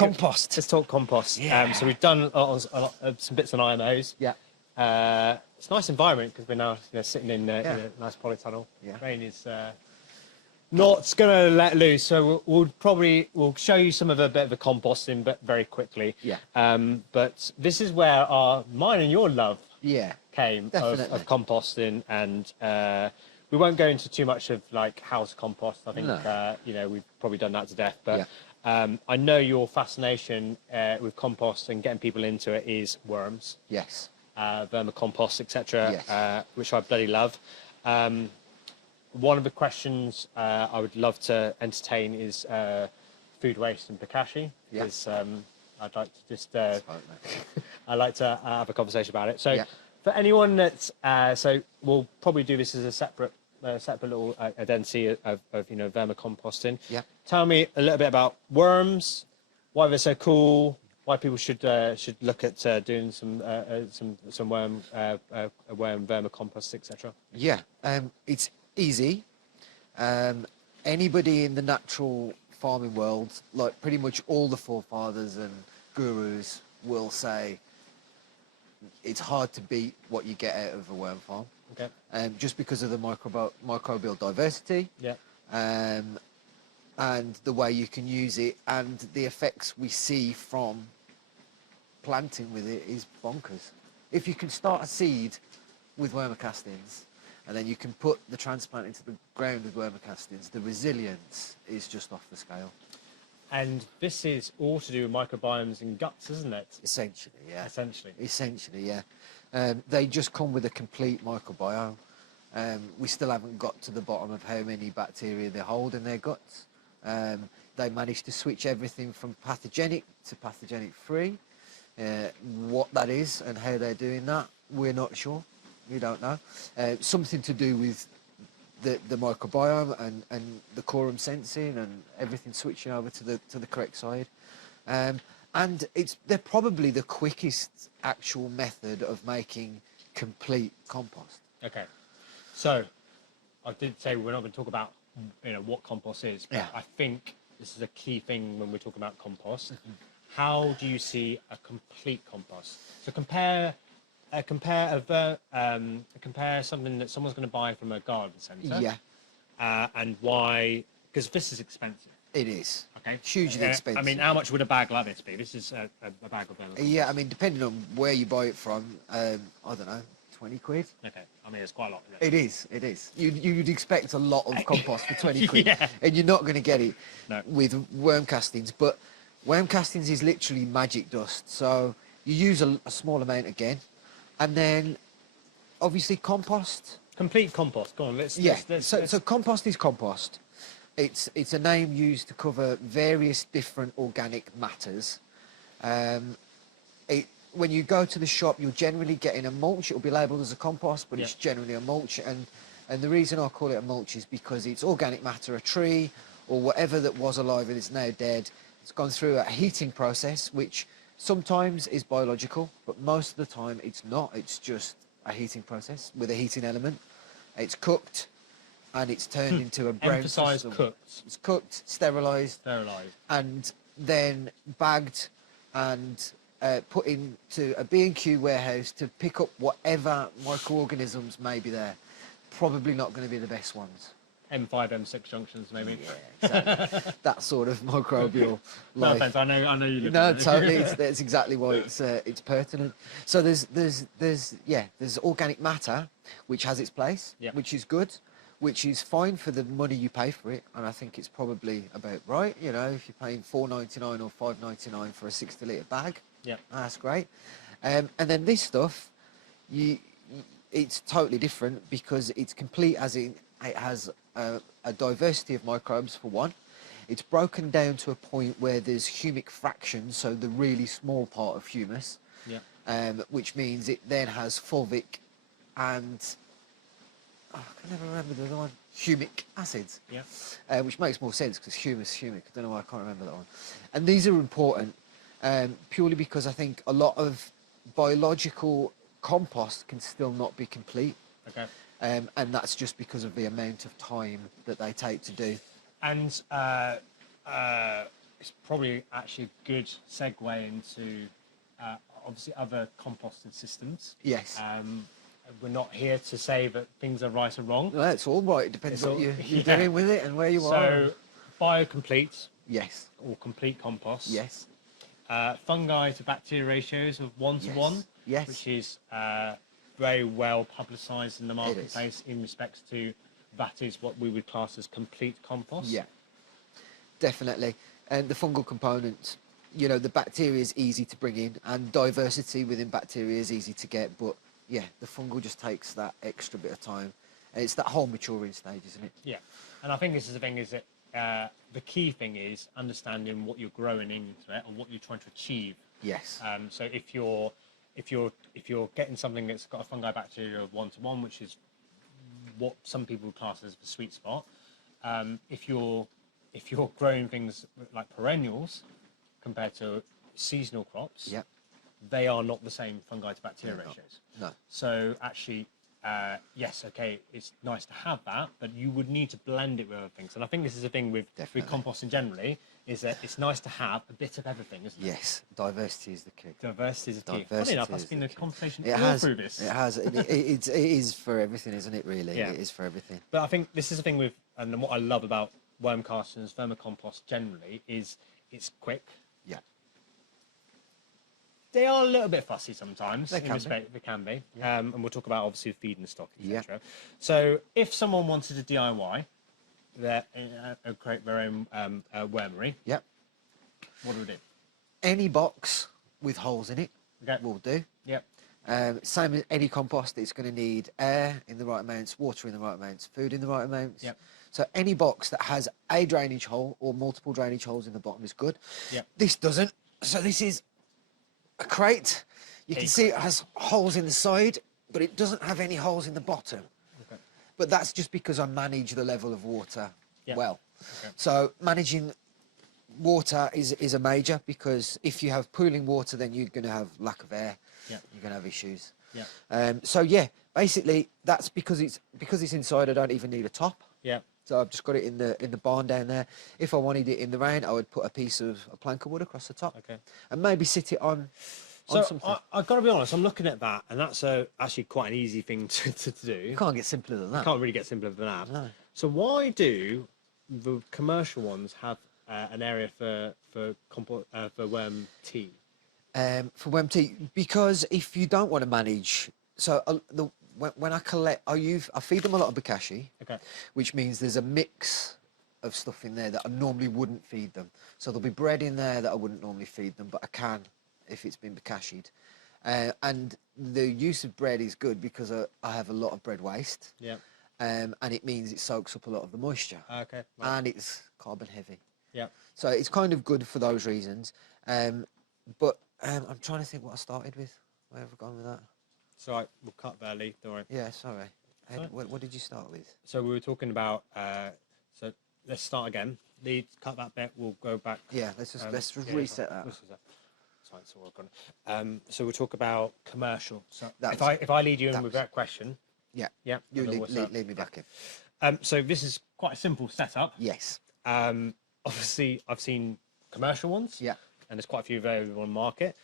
compost. Let's talk compost. Yeah. So we've done some bits on IMOs. Yeah. It's a nice environment because we're now sitting in a nice polytunnel. Yeah. Rain is not going to let loose, so we'll show you some of a bit of the composting, but very quickly. Yeah. But this is where mine and your love came of composting, and we won't go into too much of like how to compost. I think we've probably done that to death, but I know your fascination with compost and getting people into it is worms. Yes. Vermicompost, etc., Yes. which I bloody love. One of the questions I would love to entertain is food waste and bokashi, because I'd like to just I like to have a conversation about it. So for anyone that's so we'll probably do this as a separate little identity of vermicomposting. Yeah. Tell me a little bit about worms, why they're so cool, why people should look at doing some worm vermicompost, etc. Yeah. It's easy. Anybody in the natural farming world, like pretty much all the forefathers and gurus, will say it's hard to beat what you get out of a worm farm. Okay. Just because of the microbial diversity. Yeah. And the way you can use it and the effects we see from planting with it is bonkers. If you can start a seed with vermicastings and then you can put the transplant into the ground with vermicastings, the resilience is just off the scale. And this is all to do with microbiomes and guts, isn't it? Essentially, yeah. Essentially, yeah. They just come with a complete microbiome. We still haven't got to the bottom of how many bacteria they hold in their guts. They managed to switch everything from pathogenic to pathogenic free. What that is and how they're doing that, we're not sure. We don't know. Something to do with the microbiome and the quorum sensing and everything switching over to the correct side. And they're probably the quickest actual method of making complete compost. Okay. So I did say we're not going to talk about what compost is, but I think this is a key thing when we're talking about compost. How do you see a complete compost? So compare something that someone's going to buy from a garden centre. Yeah. And why? Because this is expensive. It is. Okay. Hugely expensive. I mean, how much would a bag like this be? This is a bag of them. Yeah, I mean, depending on where you buy it from, I don't know, 20 quid. Okay. I mean, it's quite a lot. It is. You'd expect a lot of compost for 20 quid, and you're not going to get it with worm castings. But worm castings is literally magic dust. So you use a small amount again, and then obviously compost. Complete compost. Go on. Let's. So compost is compost. It's a name used to cover various different organic matters. When you go to the shop, you're generally getting a mulch. It'll be labelled as a compost, but it's generally a mulch. And the reason I call it a mulch is because it's organic matter, a tree or whatever that was alive and is now dead. It's gone through a heating process, which sometimes is biological, but most of the time it's not. It's just a heating process with a heating element. It's cooked and it's turned into a brown Emphasise cooked. It's cooked, sterilised, and then bagged and put into a B&Q warehouse to pick up whatever microorganisms may be there. Probably not going to be the best ones. M5, M6 junctions, maybe. Yeah, exactly. That sort of microbial life. No offense, I know you live. No, totally. That's exactly why it's pertinent. So there's organic matter, which has its place, which is good, which is fine for the money you pay for it, and I think it's probably about right. You know, if you're paying $4.99 or $5.99 for a 60-litre bag, that's great. And then this stuff, it's totally different because it's complete, as in it has a diversity of microbes for one. It's broken down to a point where there's humic fraction, so the really small part of humus, which means it then has fulvic and I can never remember the other one. Humic acids. Which makes more sense because humic. I don't know why I can't remember that one. And these are important purely because I think a lot of biological compost can still not be complete. Okay. And that's just because of the amount of time that they take to do. And it's probably actually a good segue into obviously other composting systems. Yes. We're not here to say that things are right or wrong. No, it's all right. It depends what you're yeah. doing with it and where you are. So, biocomplete Yes. or complete compost. Yes. Fungi to bacteria ratios of 1 to 1, Yes. which is very well publicised in the marketplace in respects to that is what we would class as complete compost. Yeah, definitely. And the fungal component, you know, the bacteria is easy to bring in, and diversity within bacteria is easy to get, but yeah, the fungal just takes that extra bit of time. And it's that whole maturing stage, isn't it? Yeah, and I think this is the thing, is that the key thing is understanding what you're growing into it and what you're trying to achieve. Yes. So if you're getting something that's got a fungi bacteria of 1 to 1, which is what some people class as the sweet spot, if you're growing things like perennials compared to seasonal crops, Yep. they are not the same fungi to bacteria ratios. No. So actually, yes, okay, it's nice to have that, but you would need to blend it with other things. And I think this is the thing with composting generally, is that it's nice to have a bit of everything, isn't it? Yes, diversity is the key. Diversity is the key. Funny enough, that's been the conversation through this. It has. It is for everything, isn't it, really? Yeah. It is for everything. But I think this is the thing with, and what I love about worm castings, vermicompost generally, is it's quick. Yeah. They are a little bit fussy sometimes. They can be. And we'll talk about obviously feeding stock, etc. Yeah. So if someone wanted to DIY create their own wormery, Yep. what do we do? Any box with holes in it will do. Yep. Same as any compost, it's going to need air in the right amounts, water in the right amounts, food in the right amounts. Yep. So any box that has a drainage hole or multiple drainage holes in the bottom is good. Yep. This doesn't. So this is a crate. You can see it has holes in the side, but it doesn't have any holes in the bottom. Okay. But that's just because I manage the level of water well. Okay. So managing water is a major, because if you have pooling water, then you're going to have lack of air. Yeah. You're going to have issues. Yeah. So yeah, basically that's because it's inside. I don't even need a top. Yeah. So I've just got it in the barn down there. If I wanted it in the rain, I would put a plank of wood across the top. Okay. And maybe sit it on So something. I've got to be honest, I'm looking at that, and that's actually quite an easy thing to do. You can't get simpler than that. You can't really get simpler than that. No. So why do the commercial ones have an area for worm tea? For worm tea, because if you don't want to manage, so when I collect, I feed them a lot of bokashi, Okay. which means there's a mix of stuff in there that I normally wouldn't feed them. So there'll be bread in there that I wouldn't normally feed them, but I can if it's been bokashied. And the use of bread is good because I have a lot of bread waste. Yeah. And it means it soaks up a lot of the moisture. Okay. Right. And it's carbon heavy. Yeah. So it's kind of good for those reasons. But I'm trying to think what I started with. Where have I gone with that? So we'll cut there, Lee. Don't worry. Yeah, sorry. Sorry? What did you start with? So we were talking about. So let's start again. Lee, cut that bit. We'll go back. Yeah, let's just reset that. Sorry, it's all gone. So we'll talk about commercial. So That if I lead you in with that question. Yeah. Yeah. You and then lead me back in. So this is quite a simple setup. Yes. Obviously, I've seen commercial ones. Yeah. And there's quite a few available on the market.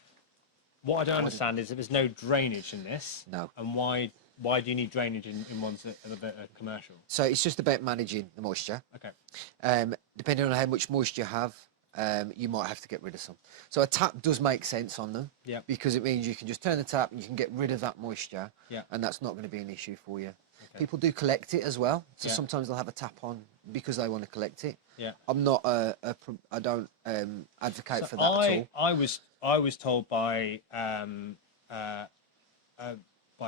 What I don't understand is that there's no drainage in this. No. And why do you need drainage in ones that are commercial? So it's just about managing the moisture. Okay. Depending on how much moisture you have, you might have to get rid of some. So a tap does make sense on them. Yeah. Because it means you can just turn the tap and you can get rid of that moisture. Yeah. And that's not going to be an issue for you. Okay. People do collect it as well. So Yeah. sometimes they'll have a tap on because they want to collect it. Yeah. I'm not I don't advocate for that at all. I was told by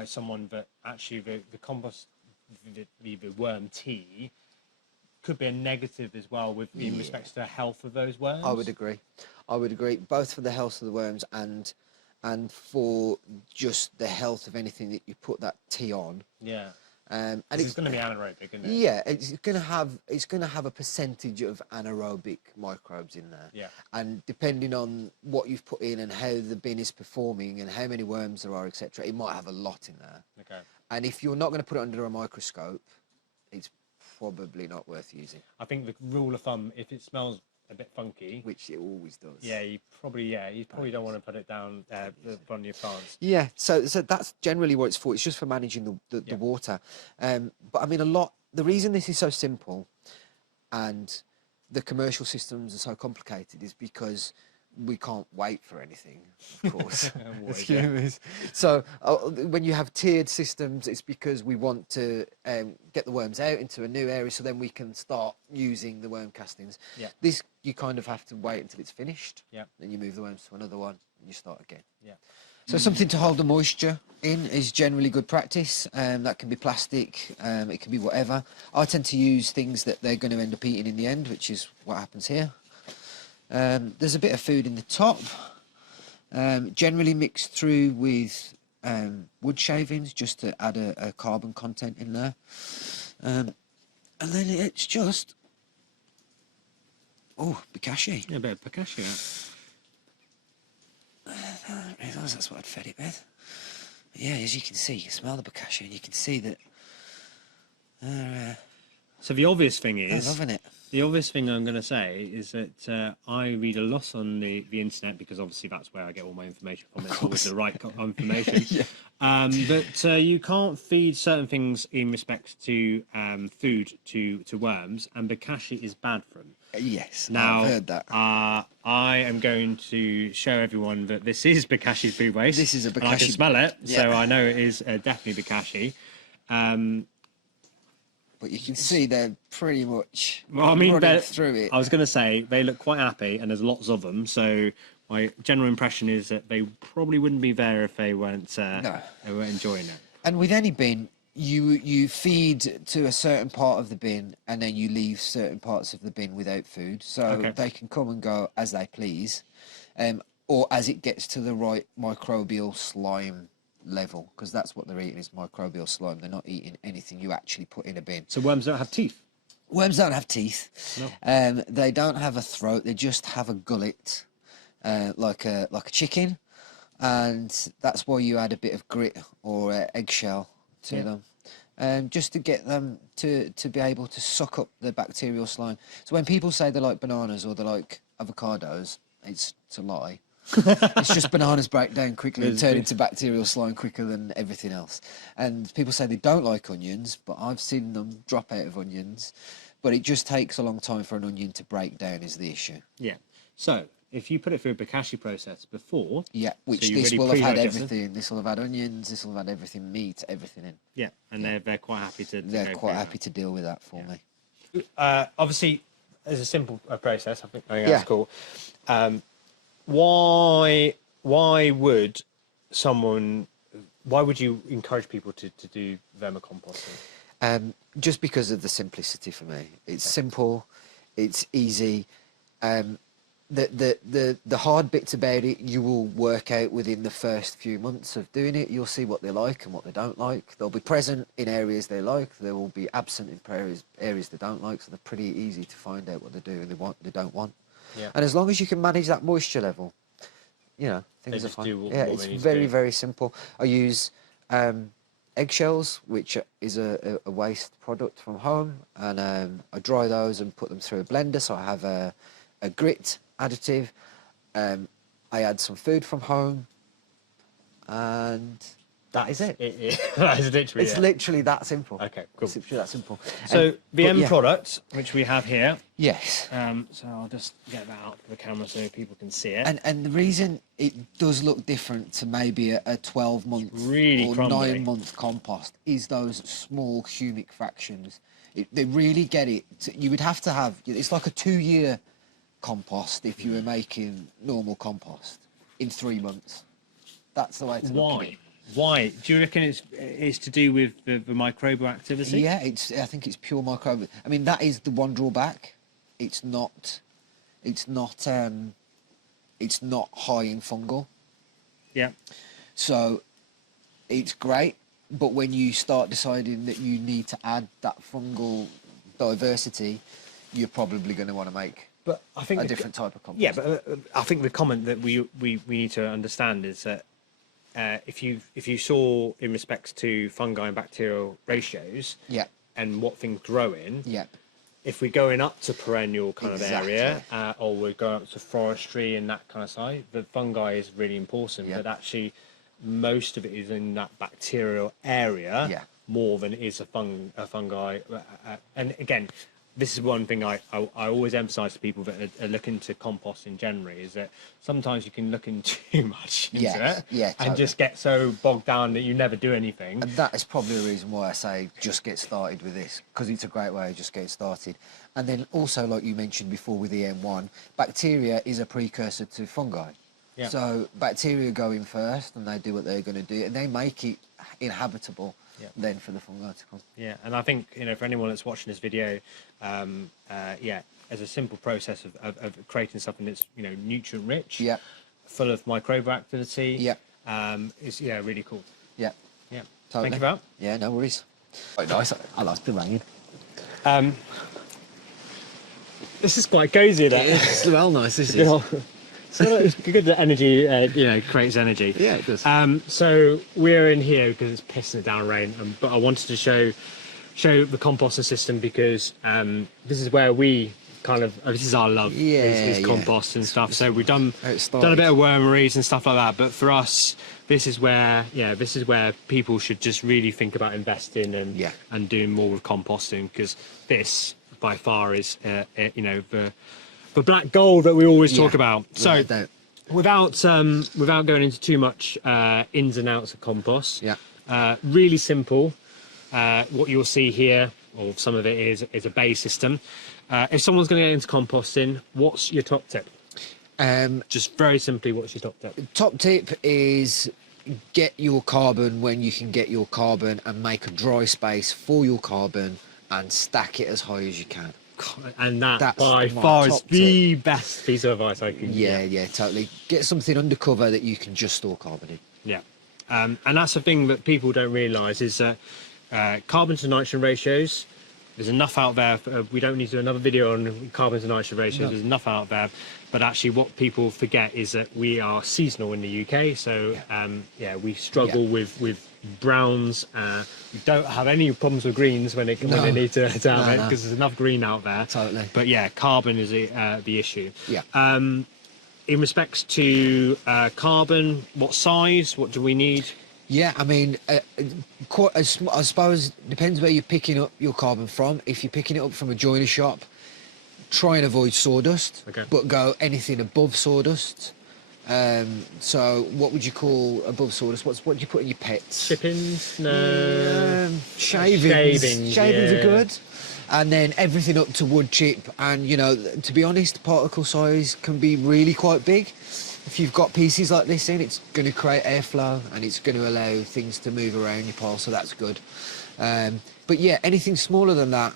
someone that actually the compost, the worm tea, could be a negative as well in respects to the health of those worms. I would agree. Both for the health of the worms and for just the health of anything that you put that tea on. Yeah. And it's going to be anaerobic, isn't it? Yeah, it's going to have a percentage of anaerobic microbes in there. Yeah. And depending on what you've put in and how the bin is performing and how many worms there are, etc., it might have a lot in there. Okay. And if you're not going to put it under a microscope, it's probably not worth using. I think the rule of thumb, if it smells a bit funky, which it always does. you probably don't want to put it down on your plants. Yeah, so that's generally what it's for. It's just for managing the water. But I mean, the reason this is so simple and the commercial systems are so complicated is because we can't wait for anything, of course, as humans. So when you have tiered systems, it's because we want to get the worms out into a new area so then we can start using the worm castings. Yeah. This, you kind of have to wait until it's finished. Yeah. Then you move the worms to another one and you start again. Yeah. So something to hold the moisture in is generally good practice. That can be plastic, it can be whatever. I tend to use things that they're going to end up eating in the end, which is what happens here. There's a bit of food in the top, generally mixed through with wood shavings just to add a carbon content in there. And then it's just, bokashi. Yeah, a bit of bokashi. I didn't realise that's what I'd fed it with. But yeah, as you can see, you can smell the bokashi and you can see that... So the obvious thing is... I'm loving it. The obvious thing I'm going to say is that I read a lot on the internet because obviously that's where I get all my information from. It's always the right information. But you can't feed certain things in respect to food to worms, and bokashi is bad for them. Yes, now, I've heard that. I am going to show everyone that this is bokashi food waste. This is a bokashi. I can smell it, yeah. So I know it is definitely bokashi. But you can see they're pretty much running through it. I was going to say, they look quite happy, and there's lots of them, so my general impression is that they probably wouldn't be there if they weren't enjoying it. And with any bin, you feed to a certain part of the bin, and then you leave certain parts of the bin without food, so they can come and go as they please, or as it gets to the right microbial slime level, because that's what they're eating is microbial slime. They're not eating anything you actually put in a bin. So worms don't have teeth? Worms don't have teeth. No. They don't have a throat. They just have a gullet, like a chicken, and that's why you add a bit of grit or eggshell to them, just to get them to be able to suck up the bacterial slime. So when people say they like bananas or they like avocados, it's a lie. It's just bananas break down quickly and turn into bacterial slime quicker than everything else. And people say they don't like onions, but I've seen them drop out of onions. But it just takes a long time for an onion to break down is the issue. Yeah. So if you put it through a bokashi process before... Yeah, which so this will have had everything. This will have had onions, this will have had everything, meat, everything in. Yeah, and they're quite happy to They're quite happy to deal with that for me. Obviously, as a simple process, I think that's cool. Why would you encourage people to do vermicomposting? Just because of the simplicity for me. It's simple, it's easy. The hard bits about it you will work out within the first few months of doing it. You'll see what they like and what they don't like. They'll be present in areas they like. They will be absent in areas they don't like. So they're pretty easy to find out what they do and they don't want. Yeah. And as long as you can manage that moisture level, things are fine. Yeah, it's very, very simple. I use eggshells, which is a waste product from home, and I dry those and put them through a blender. So I have a grit additive. I add some food from home, and that is it. It's literally that simple. Okay, cool. It's literally that simple. So the end product, which we have here. Yes. So I'll just get that out for the camera so people can see it. And the reason it does look different to maybe a 12-month or crumbly. 9-month compost is those small humic fractions. They really get it. You would have to have, it's like a 2-year compost if you were making normal compost in 3 months. That's the way to look at it. Why? Do you reckon it's to do with the microbial activity? Yeah, I think it's pure microbial. I mean, that is the one drawback. It's not high in fungal. Yeah. So it's great, but when you start deciding that you need to add that fungal diversity, you're probably going to want to make a different type of compost. Yeah, but I think the comment that we need to understand is that if you saw in respects to fungi and bacterial ratios, and what things grow in, if we're going up to perennial kind of Exactly. area, or we're going up to forestry and that kind of side, the fungi is really important. Yeah. But actually, most of it is in that bacterial area more than it is a fungi. And again, this is one thing I always emphasise to people that are looking to composting generally, is that sometimes you can look in too much into it and just get so bogged down that you never do anything. And that is probably the reason why I say just get started with this, because it's a great way of just getting started. And then also, like you mentioned before with the M1, bacteria is a precursor to fungi. Yeah. So bacteria go in first and they do what they're going to do, and they make it inhabitable then for the fungi to come. Yeah, and I think, you know, for anyone that's watching this video, as a simple process of creating something that's, you know, nutrient rich, full of microbial activity, is really cool. Yeah. Yeah. Totally. Thank you for that. Yeah, no worries. Quite nice. I like the rain. This is quite cosy, that. It's well nice, this is. So it's good that energy, creates energy. Yeah, it does. So we're in here because it's pissing it down rain, but I wanted to show the composting system because this is where we kind of, this is our love, is compost and stuff. So we've done a bit of wormeries and stuff like that, but for us, this is where people should just really think about investing and doing more with composting, because this by far is the black gold that we always talk about. So without going into too much ins and outs of compost, really simple. What you'll see here, or some of it, is a bay system. If someone's going to get into composting, what's your top tip? Just very simply, what's your top tip? Top tip is get your carbon when you can get your carbon, and make a dry space for your carbon and stack it as high as you can. And that's by far is the best piece of advice I can give. Yeah, totally. Get something undercover that you can just store carbon in. Yeah. And that's the thing that people don't realise, is that carbon to nitrogen ratios, there's enough out there. We don't need to do another video on carbon to nitrogen ratios. No. There's enough out there. But actually what people forget is that we are seasonal in the UK. So, we struggle with browns. We don't have any problems with greens when they need to have it, because there's enough green out there. Totally. But yeah, carbon is the issue. Yeah. In respects to carbon, what size? What do we need? Yeah, I mean, I suppose depends where you're picking up your carbon from. If you're picking it up from a joiner shop, try and avoid sawdust, but go anything above sawdust. So what would you call above sawdust? What do you put in your pets? Chippings? No. Shavings. Shavings are good. And then everything up to wood chip. And, you know, to be honest, particle size can be really quite big. If you've got pieces like this in, it's going to create airflow and it's going to allow things to move around your pile, so that's good. But yeah, anything smaller than that,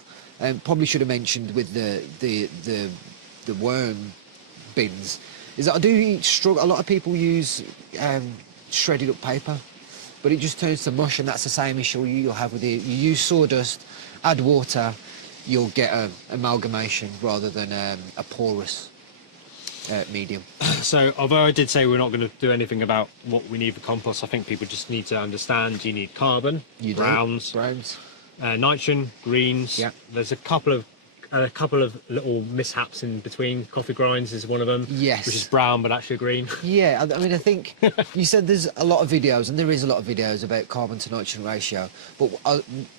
probably should have mentioned with the worm bins, is that I do struggle. A lot of people use shredded up paper, but it just turns to mush, and that's the same issue you'll have with it. You use sawdust, add water, you'll get an amalgamation rather than a porous medium. So although I did say we're not going to do anything about what we need for compost, I think people just need to understand you need carbon, browns, nitrogen, greens. Yeah. There's a couple of little mishaps in between. Coffee grinds is one of them. Yes. Which is brown but actually green. Yeah, I mean, I think you said there's a lot of videos, and there is a lot of videos about carbon to nitrogen ratio, but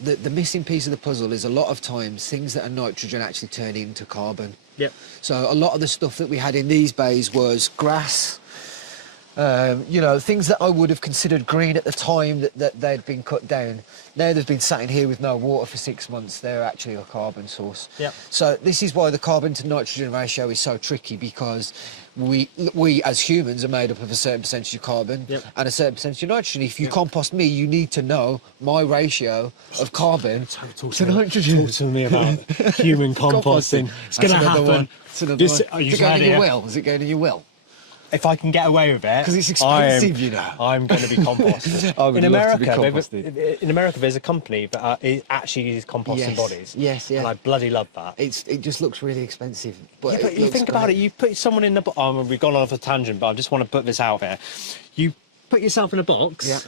the missing piece of the puzzle is a lot of times things that are nitrogen actually turn into carbon. Yep. So a lot of the stuff that we had in these bays was grass, things that I would have considered green at the time that they'd been cut down. Now they've been sat in here with no water for 6 months. They're actually a carbon source. Yep. So this is why the carbon to nitrogen ratio is so tricky, because we as humans are made up of a certain percentage of carbon and a certain percentage of nitrogen. If you compost me, you need to know my ratio of carbon to nitrogen. Talk to me about human composting. It's going to happen. Is it going in your will? Is it going in your will? If I can get away with it, because it's expensive, I'm going to be composted. In America, there's a company that actually uses composting bodies. Yes, and I bloody love that. It just looks really expensive. But you think about it. You put someone in the we've gone off a tangent, but I just want to put this out there. You put yourself in a box. Yeah.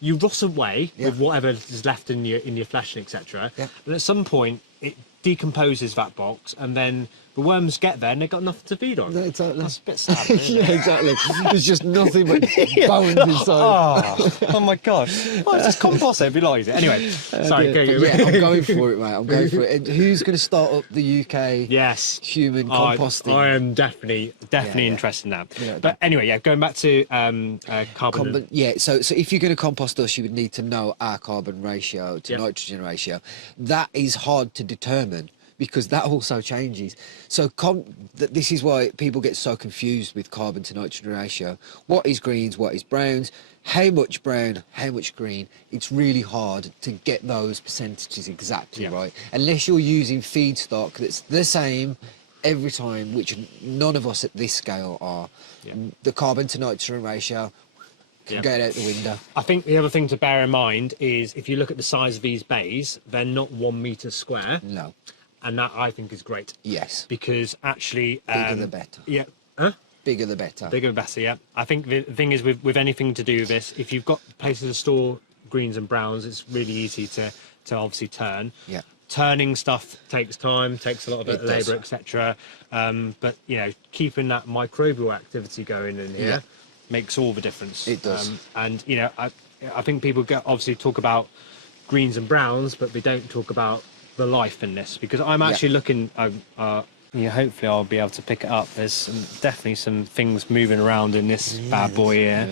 You rot away with whatever is left in your flesh, etc. Yeah. And at some point, it decomposes that box, and then the worms get there and they've got nothing to feed on. No, totally. That's a bit sad. Isn't Yeah, it? exactly. There's just nothing but bones inside. Oh my god! Oh, it's just compost. It'd be like it. Anyway, sorry. But yeah, I'm going for it, mate. I'm going for it. And who's going to start up the UK Yes. human composting? I am definitely interested in that. But anyway, yeah, going back to carbon. Yeah, so if you're going to compost us, you would need to know our carbon ratio to nitrogen ratio. That is hard to determine because that also changes. So this is why people get so confused with carbon to nitrogen ratio. What is greens, what is browns, how much brown, how much green? It's really hard to get those percentages exactly right, unless you're using feedstock that's the same every time, which none of us at this scale are. The carbon to nitrogen ratio can go out the window. I think the other thing to bear in mind is if you look at the size of these bays, they're not 1 metre square. No. And that I think is great. Yes. Because actually... bigger the better. Yeah. Huh? Bigger the better. Bigger the better, yeah. I think the thing is with anything to do with this, if you've got places to store greens and browns, it's really easy to obviously turn. Yeah. Turning stuff takes time, takes a lot of labour, etc. But, you know, keeping that microbial activity going in here makes all the difference. It does. And, you know, I think people obviously talk about greens and browns, but they don't talk about the life in this, because I'm actually looking hopefully I'll be able to pick it up. There's definitely some things moving around in this bad boy here,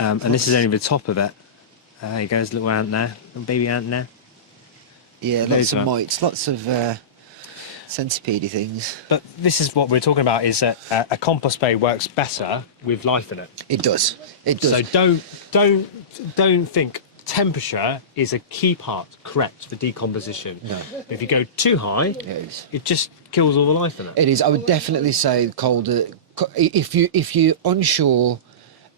and this is only the top of it. There you go, there's a little ant there, little baby ant there. Yeah, lots of mites, lots of centipede things. But this is what we're talking about, is that a compost bay works better with life in it. It does. It does. So don't think temperature is a key part, correct, for decomposition. No. If you go too high, it just kills all the life in it. It is. I would definitely say colder. If you're unsure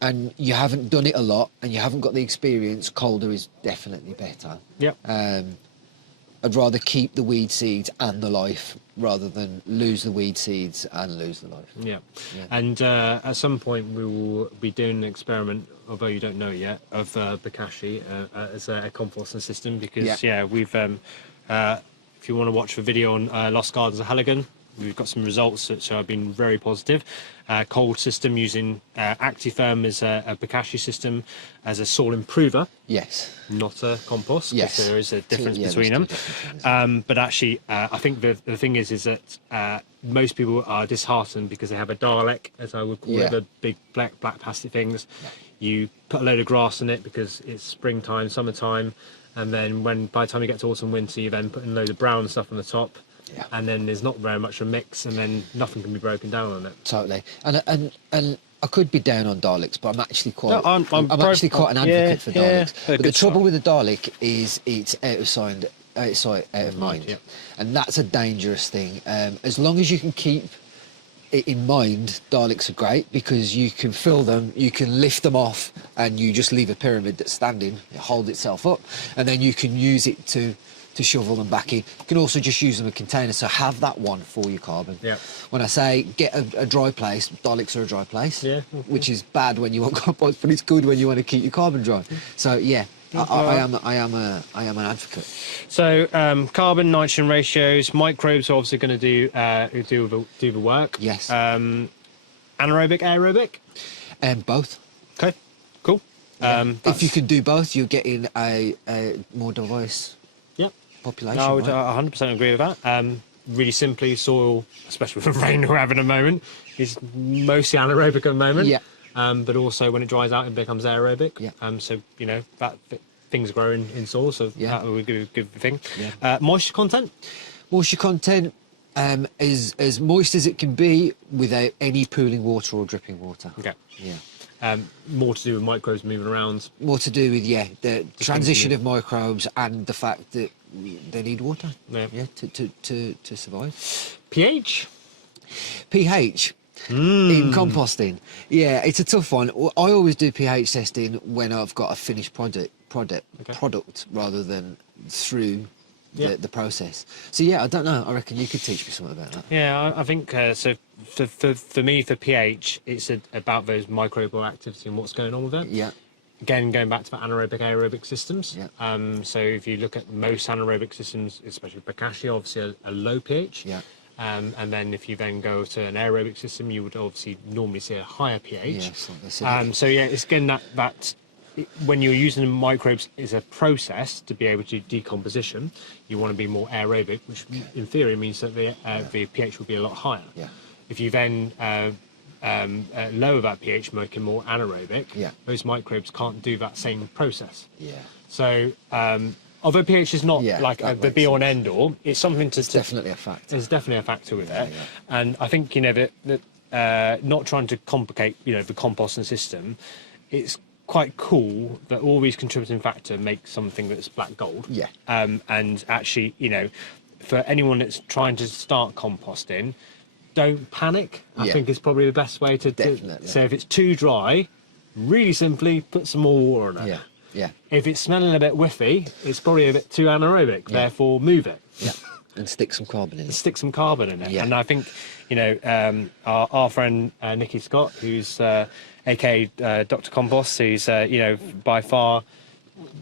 and you haven't done it a lot and you haven't got the experience, colder is definitely better. Yep. I'd rather keep the weed seeds and the life rather than lose the weed seeds and lose the life. Yeah. And at some point we will be doing an experiment, although you don't know yet, of bokashi as a composting system, because we've if you want to watch the video on Lost Gardens of Halligan, we've got some results that have been very positive. Cold system using Actifirm as a bokashi system as a soil improver. Yes. Not a compost, because there is a difference between them. But actually, I think the thing is that most people are disheartened because they have a Dalek, as I would call it, the big black plastic things. You put a load of grass in it because it's springtime, summertime, and then by the time you get to autumn, winter, you then put in a load of brown stuff on the top. Yeah. And then there's not very much of a mix, and then nothing can be broken down on it. Totally. And I could be down on Daleks, but I'm actually quite. I'm actually quite an advocate for Daleks. But the trouble with the Dalek is it's out of sight, out of mind, and that's a dangerous thing. As long as you can keep it in mind, Daleks are great because you can fill them, you can lift them off, and you just leave a pyramid that's standing, it holds itself up, and then you can use it to shovel them back in. You can also just use them in a container, so have that one for your carbon. Yeah. When I say get a dry place, Daleks are a dry place, which is bad when you want compost, but it's good when you want to keep your carbon dry. So yeah, I am an advocate. So carbon nitrogen ratios, microbes are obviously going to do the work. Yes. Anaerobic, aerobic. Both. Okay. Cool. Yeah. If you can do both, you're getting a more diverse population. I would 100% agree with that. Really simply, soil, especially with the rain we're having at the moment, is mostly anaerobic at the moment. Yeah. But also when it dries out, it becomes aerobic. Yeah. So you know that things grow in soil, so that would be a good thing. Yeah. Moisture content. Moisture content is as moist as it can be without any pooling water or dripping water. Okay. Yeah. More to do with microbes moving around. More to do with the transition of microbes and the fact that they need water. Yeah. To survive. pH. In composting, it's a tough one. I always do pH testing when I've got a finished product rather than through the process. So I don't know. I reckon you could teach me something about that. Yeah, I think so. For me, for pH, it's about those microbial activity and what's going on with it. Yeah. again, going back to the anaerobic aerobic systems. Yeah. So if you look at most anaerobic systems, especially bokashi, obviously a low pH. Yeah. And then if you then go to an aerobic system, you would obviously normally see a higher pH. Yes, So yeah, it's again that when you're using microbes as a process to be able to do decomposition, you want to be more aerobic, which in theory means that the pH will be a lot higher. Yeah. If you then lower that pH, make it more anaerobic, Yeah. those microbes can't do that same process. Yeah. So although pH is not like the be all and end all, it's something to... It's definitely a factor. There's definitely a factor with it. Yeah. And I think, that not trying to complicate, the composting system, it's quite cool that all these contributing factors make something that's black gold. Yeah. And actually, for anyone that's trying to start composting, don't panic. I think is probably the best way to so if it's too dry, really simply put some more water on it. Yeah. Yeah. If it's smelling a bit whiffy, it's probably a bit too anaerobic. Therefore, move it. Yeah. And stick some carbon in it. Stick some carbon in it. Yeah. And I think, our friend Nikki Scott, who's aka Dr. Compost, who's by far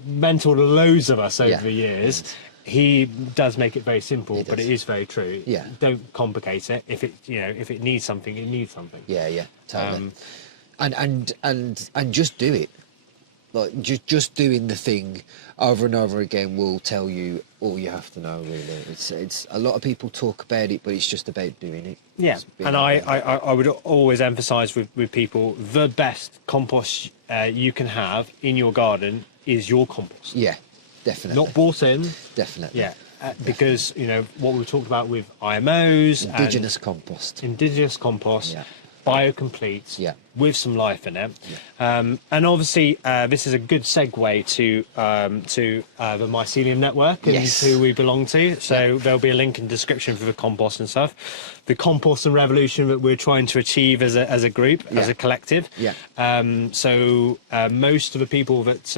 mentored loads of us over the years. He does make it very simple, but it is very true. Yeah. Don't complicate it. If it needs something, it needs something. Yeah, totally. And just do it. Like just doing the thing over and over again will tell you all you have to know. Really, it's a lot of people talk about it, but it's just about doing it. Yeah, and I would always emphasise with people, the best compost you can have in your garden is your compost. Yeah, definitely. Not bought in. Definitely. Yeah, because what we talked about with IMOs, indigenous compost, biocomplete, with some life in it. And obviously this is a good segue to the mycelium network and who we belong to. So there'll be a link in the description for the compost and stuff. The composting revolution that we're trying to achieve as a group, as a collective. So most of the people that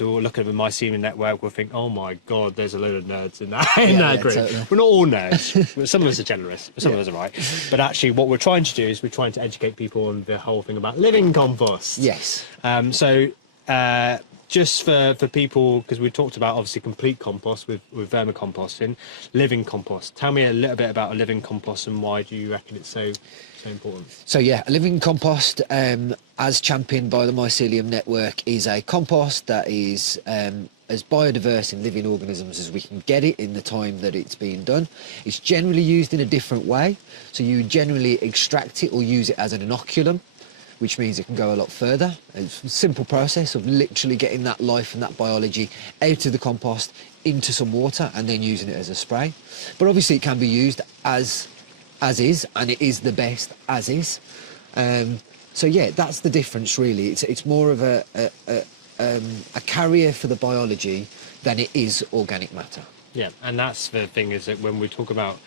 will look at the mycelium network will think, oh my god, there's a load of nerds in that group. Totally. We're not all nerds. Some of us are generous, some of us are right. But actually what we're trying to do is we're trying to educate people on the whole thing about living compost. Just for people, because we talked about obviously complete compost with vermicomposting, living compost. Tell me a little bit about a living compost and why do you reckon it's so important? So a living compost, as championed by the Mycelium Network, is a compost that is as biodiverse in living organisms as we can get it in the time that it's being done. It's generally used in a different way. So you generally extract it or use it as an inoculum, which means it can go a lot further. It's a simple process of literally getting that life and that biology out of the compost into some water and then using it as a spray. But obviously it can be used as is, and it is the best as is. So that's the difference really. It's more of a carrier for the biology than it is organic matter. Yeah, and that's the thing, is that when we talk about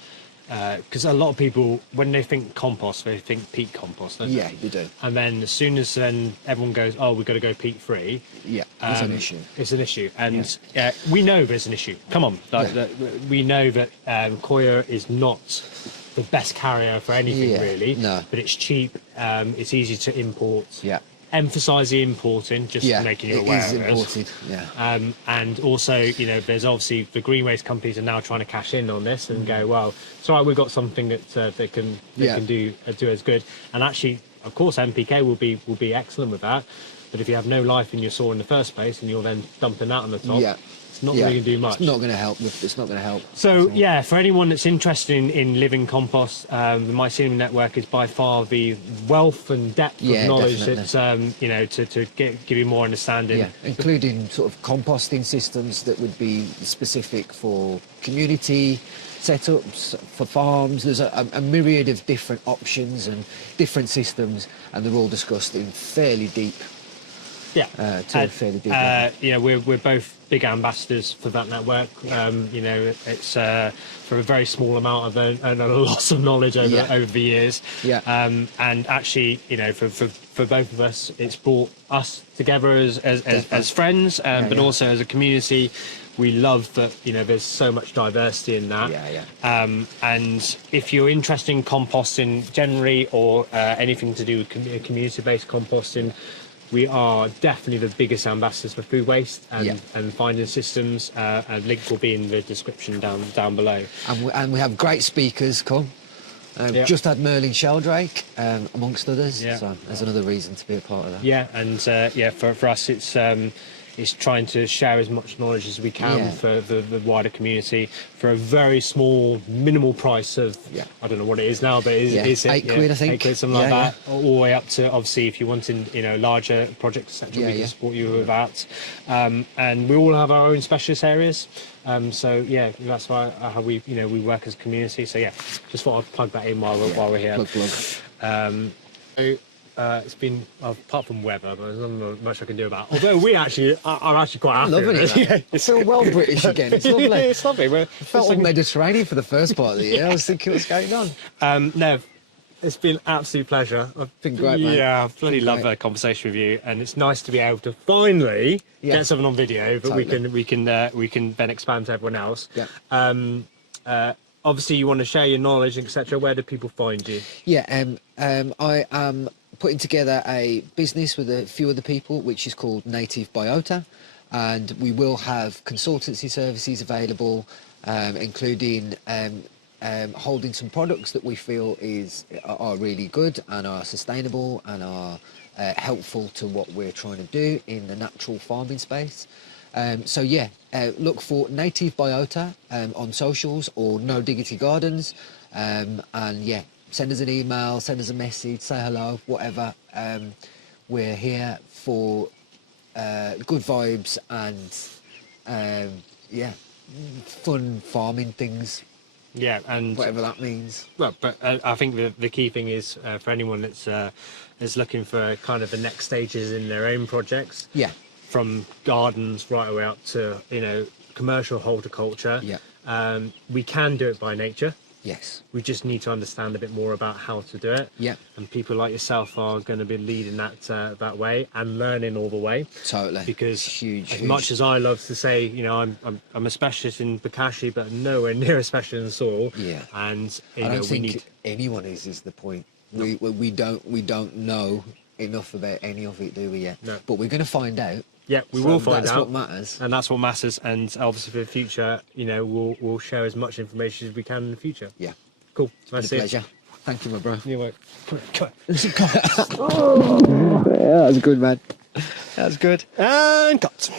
because a lot of people, when they think compost, they think peat compost, don't they? Yeah, they do. And then as soon as everyone goes, oh, we've got to go peat free. Yeah, it's an issue. It's an issue. And we know there's an issue. Come on. We know that coir is not the best carrier for anything, really. No. But it's cheap. It's easy to import. Yeah. Emphasise the importing, just making you aware of it. Imported, and also, there's obviously the green waste companies are now trying to cash in on this and go, well, it's all right, we've got something that they can do as good. And actually, of course, NPK will be excellent with that. But if you have no life in your soil in the first place and you're then dumping that on the top, it's not really going to do much. It's not going to help. It's not going to help. So for anyone that's interested in living compost, the Mycelium Network is by far the wealth and depth of knowledge definitely. That to give you more understanding. Yeah, including sort of composting systems that would be specific for community setups, for farms. There's a myriad of different options and different systems, and they're all discussed in fairly deep. Fairly deep. We're both big ambassadors for that network. It's for a very small amount of and a lot of knowledge over the years. And actually, for both of us, it's brought us together as friends, but also as a community. We love that there's so much diversity in that. And if you're interested in composting generally, or anything to do with community-based composting, we are definitely the biggest ambassadors for food waste and, Yeah. and finding systems. A link will be in the description down below. And we have great speakers come. Yeah. Just had Merlin Sheldrake, amongst others. Yeah. So there's another reason to be a part of that. Yeah, and for us, it's trying to share as much knowledge as we can Yeah. for the wider community for a very small, minimal price of, I don't know what it is now, but it's £8, I think. 8 quid, something like that, all the way up to, obviously, if you're wanting, larger projects, etc., we can support you with that. And we all have our own specialist areas. So yeah, that's why how we we work as a community. So yeah, just thought I'd plug that in while we're here. Plug. It's been, apart from weather, but there's not much I can do about it. Although we actually are actually quite happy. Loving it. Yeah, I feel well British again. It's lovely. It's lovely. I felt all Mediterranean for the first part of the year. I was thinking what's going on. Nev, it's been an absolute pleasure. I've been great, mate. Yeah, I bloody love a conversation with you, and it's nice to be able to finally get something on video, but we can then expand to everyone else. Yeah. Obviously, you want to share your knowledge, etc. Where do people find you? Yeah. I am putting together a business with a few other people, which is called Native Biota, and we will have consultancy services available, including holding some products that we feel are really good and are sustainable and are helpful to what we're trying to do in the natural farming space. So yeah, look for Native Biota on socials or No Diggity Gardens, and yeah, send us an email, send us a message, say hello, whatever. We're here for good vibes and yeah, fun farming things. Yeah, and whatever that means. Well, but I think the key thing is for anyone that's is looking for kind of the next stages in their own projects. Yeah. From gardens right away up to commercial horticulture. Yeah. We can do it by nature. Yes. We just need to understand a bit more about how to do it. Yeah. And people like yourself are going to be leading that way and learning all the way. Totally. Because huge. Much as I love to say, I'm a specialist in bokashi, but nowhere near a specialist in soil. Yeah. And I don't think anyone is the point. No. We don't know enough about any of it, do we yet? No. But we're going to find out. Yeah, we will find out. That's what matters. And that's what matters. And obviously for the future, we'll share as much information as we can in the future. Yeah. Cool. It's been a pleasure. Thank you, my bro. You're welcome. Come on. Yeah, that was good, man. That was good. And cut.